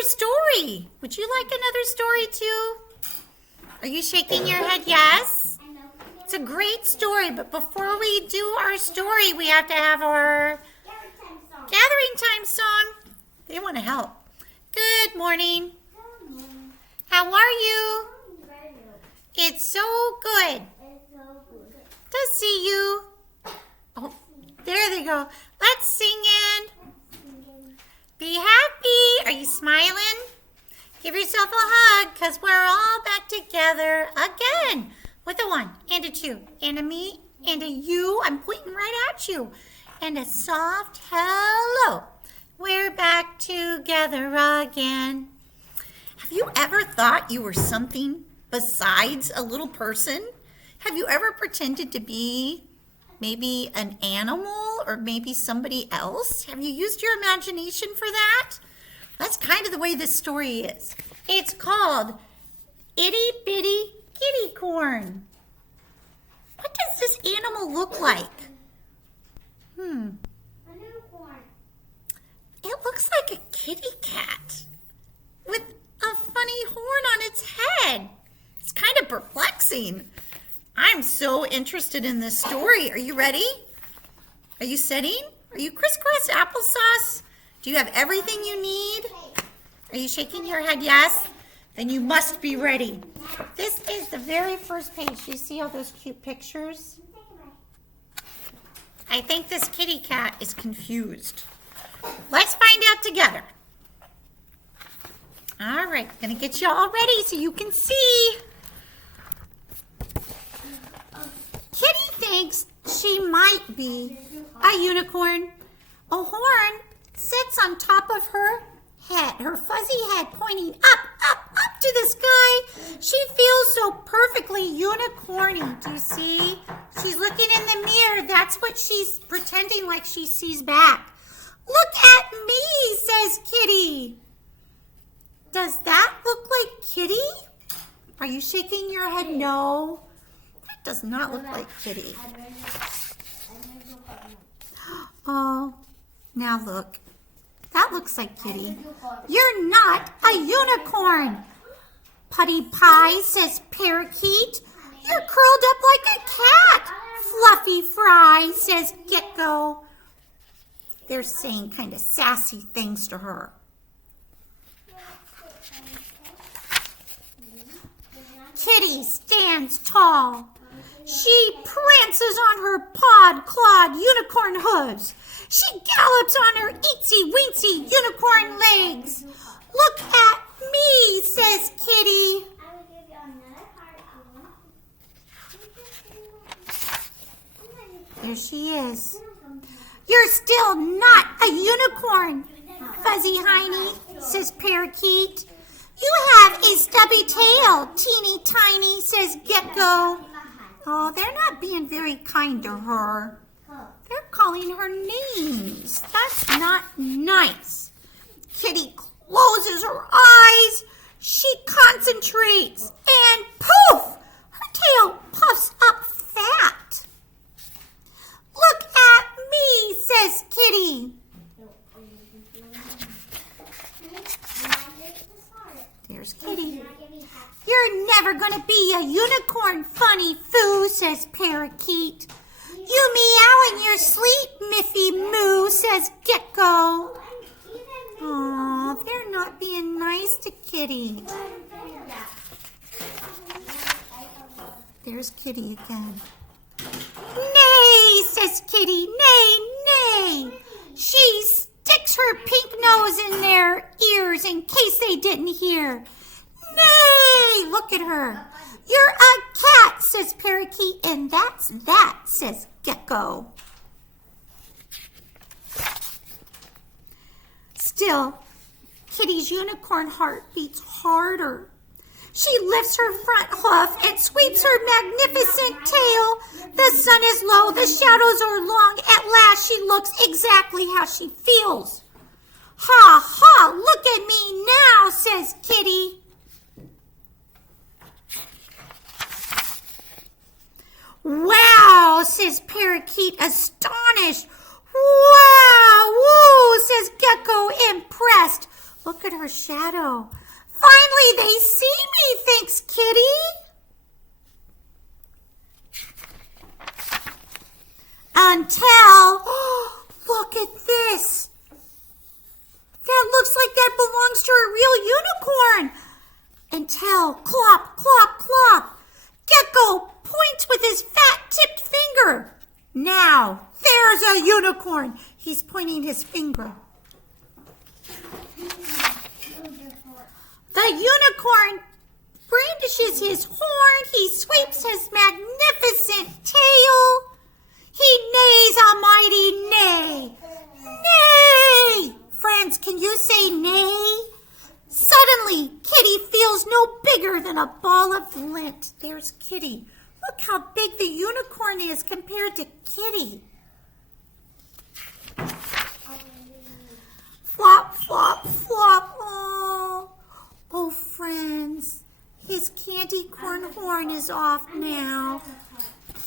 another story. Would you like another story too? Are you shaking your head yes? It's a great story, but before we do our story, we have to have our gathering time song. They want to help. Good morning. How are you? It's so good to see you. Oh, there they go. Let's sing in. Be happy. Are you smiling? Give yourself a hug because we're all back together again with a 1 and a 2 and a me and a you. I'm pointing right at you. And a soft hello. We're back together again. Have you ever thought you were something besides a little person? Have you ever pretended to be maybe an animal or maybe somebody else? Have you used your imagination for that? That's kind of the way this story is. It's called Itty-Bitty Kitty Corn. What does this animal look like? It looks like a kitty cat with a funny horn on its head. It's kind of perplexing. I'm so interested in this story. Are you ready? Are you sitting? Are you crisscross applesauce? Do you have everything you need? Are you shaking your head yes? Then you must be ready. This is the very first page. You see all those cute pictures? I think this kitty cat is confused. Let's find out together. All right, I'm going to get you all ready so you can see. Kitty thinks she might be a unicorn. A horn sits on top of her head, her fuzzy head pointing up to the sky. She feels so perfectly unicorny. Do you see? She's looking in the mirror. That's what she's pretending like she sees back. Look at me, says Kitty. Does that look like Kitty? Are you shaking your head no? That does not look like Kitty. Oh, now look. That looks like Kitty. You're not a unicorn. Putty Pie, says Parakeet. You're curled up like a cat. Fluffy Fry, says Gecko. They're saying kind of sassy things to her. Kitty stands tall. She prances on her pod-clawed unicorn hooves. She gallops on her eatsy-weensy unicorn legs. Look at me, says Kitty. There she is. You're still not a unicorn, Fuzzy Hiney, says Parakeet. You have a stubby tail, teeny tiny, says Gecko. Oh, they're not being very kind to her. They're calling her names. That's not nice. Kitty closes her eyes. She concentrates and poof! Her tail puffs up fat. Look at me, says Kitty. There's Kitty. You're never going to be a unicorn, funny foo, says Parakeet. You meow in your sleep, Miffy Moo, says Gecko. Aw, they're not being nice to Kitty. There's Kitty again. Nay, says Kitty, nay, nay. She sticks her pink nose in their ears in case they didn't hear. Nay, look at her. You're a cat, says Parakeet, and that's that, says Gecko. Still, Kitty's unicorn heart beats harder. She lifts her front hoof and sweeps her magnificent tail. The sun is low, the shadows are long. At last she looks exactly how she feels. Ha ha, look at me now, says Kitty. Wow, says Parakeet, astonished. Wow, woo, says Gecko, impressed. Look at her shadow. Finally, they see me, thinks Kitty. Until, oh, look at this. That looks like that belongs to a real unicorn. Until, clop, clop, clop. Gecko points with his fat-tipped finger. Now, there's a unicorn. He's pointing his finger. The unicorn brandishes his horn. He sweeps his magnificent tail. He neighs a mighty neigh. Neigh! Friends, can you say neigh? Suddenly, Kitty feels no bigger than a ball of lint. There's Kitty. Look how big the unicorn is compared to Kitty. Flop, flop, flop. Oh, friends, his candy corn horn is off now.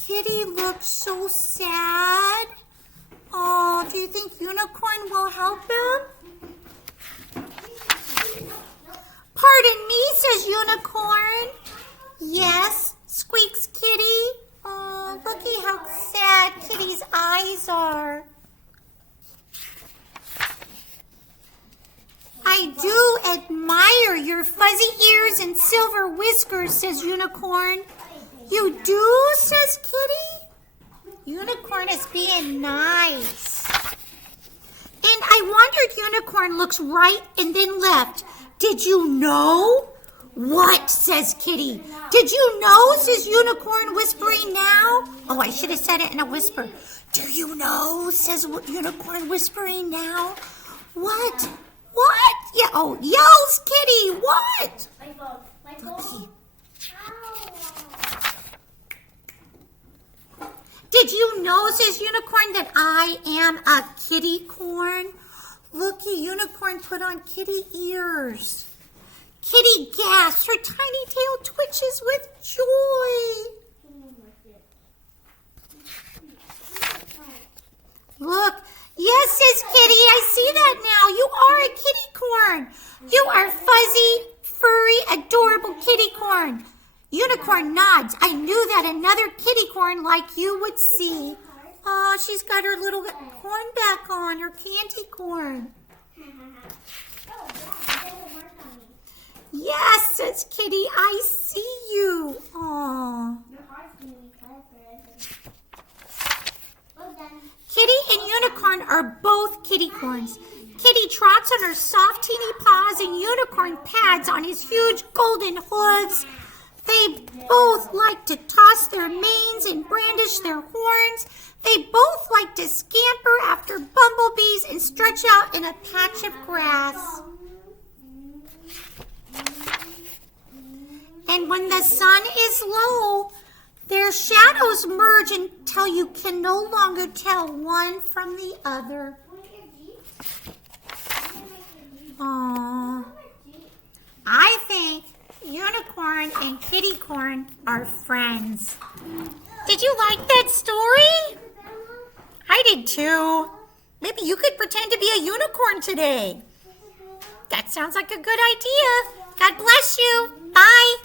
Kitty looks so sad. Oh, do you think Unicorn will help him? Pardon me, says Unicorn. Yes, squeaks Kitty. Oh, looky how sad Kitty's eyes are. I do admire your fuzzy ears and silver whiskers, says Unicorn. You do, says Kitty. Unicorn is being nice. And I wondered, Unicorn looks right and then left. Did you know? What, says Kitty. Did you know, says Unicorn, whispering now. Oh, I should have said it in a whisper. Do you know, says Unicorn, whispering now. What? What? Yeah. Oh, yells Kitty. What? My phone. Did you know, says Unicorn, that I am a kitty corn? Looky, Unicorn put on kitty ears. Kitty gasps. Her tiny tail twitches with joy. Look. Yes, says Kitty, I see that now. You are a kitty corn. You are fuzzy, furry, adorable kitty corn. Unicorn nods. I knew that another kitty corn like you would see. Oh, she's got her little corn back on, her candy corn. Yes, says Kitty, I see you. Oh. Kitty and Unicorn are both kitty corns. Kitty trots on her soft, teeny paws and Unicorn pads on his huge golden hooves. They both like to toss their manes and brandish their horns. They both like to scamper after bumblebees and stretch out in a patch of grass. And when the sun is low, their shadows merge until you can no longer tell one from the other. Aww. I think Unicorn and Kitty Corn are friends. Did you like that story? I did too. Maybe you could pretend to be a unicorn today. That sounds like a good idea. God bless you. Bye.